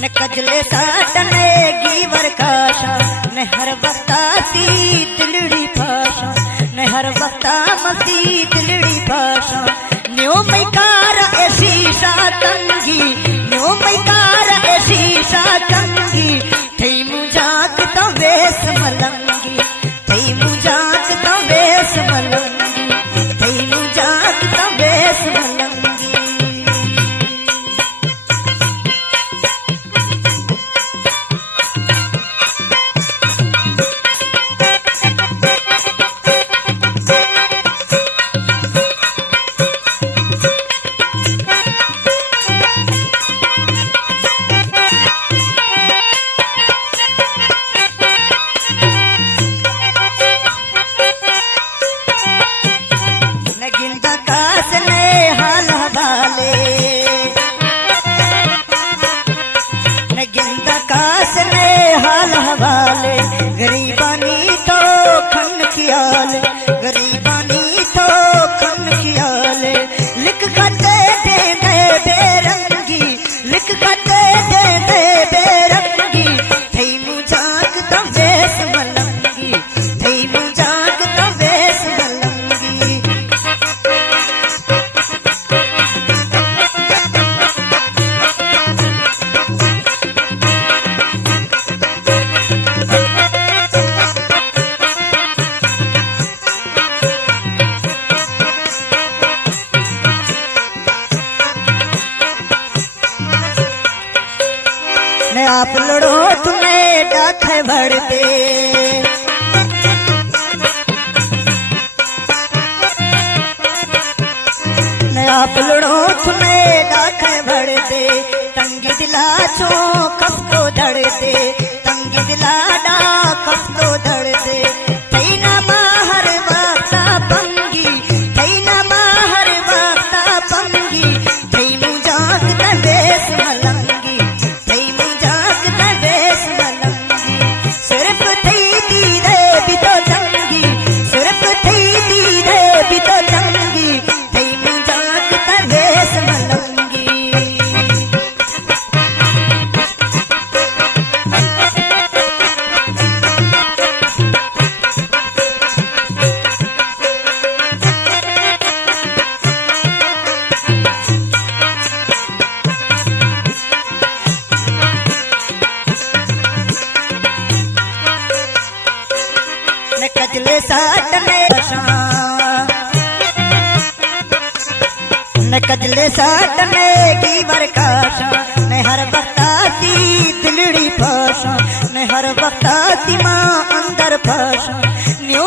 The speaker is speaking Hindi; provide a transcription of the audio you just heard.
न कजले साटने गीवर काशा न हर वक्ता सी दिलड़ी भाषा न हर वक्ता मसी दिलड़ी भाषा न्यो मैकार ऐसी तंगी न्यो मैकार ऐसी तंगी थई मुजाक तो वेस मलंगी थई मुजाक तो वेस मलंगी थई मुजाक तो वेस मलंगी। गरीबानी तो खन कियाल गरीबानी तो खन कियाल लिख खते दे दे बेरंगी लिख खते दे दे बेरंगी थई मुजाक तो वेस मलंगी थई मुजाक तो वेस मलंगी। आप लड़ो तुम्हें डाखे भरते आप लड़ो तुम्हें डाखे भरते तंगी दिला छो कस को धड़ते तंगी दिला डा कस को धड़ते थई ना माहर वास्ता पंगी थई ना माहर वास्ता पंगी थई मुजाक त वेस मलंगी थई मुजाक त वेस मलंगी सिर्फ थई दी दे भी तो चंगी सिर्फ थई दी दे भी तो चंगी थई मुजाक त वेस मलंगी। न कजले साटने न कजले साटने गीवर काशा न हर वक्ता सी दिलड़ी भाषा न हर वक्ता सी मां अंदर भाषा न्यू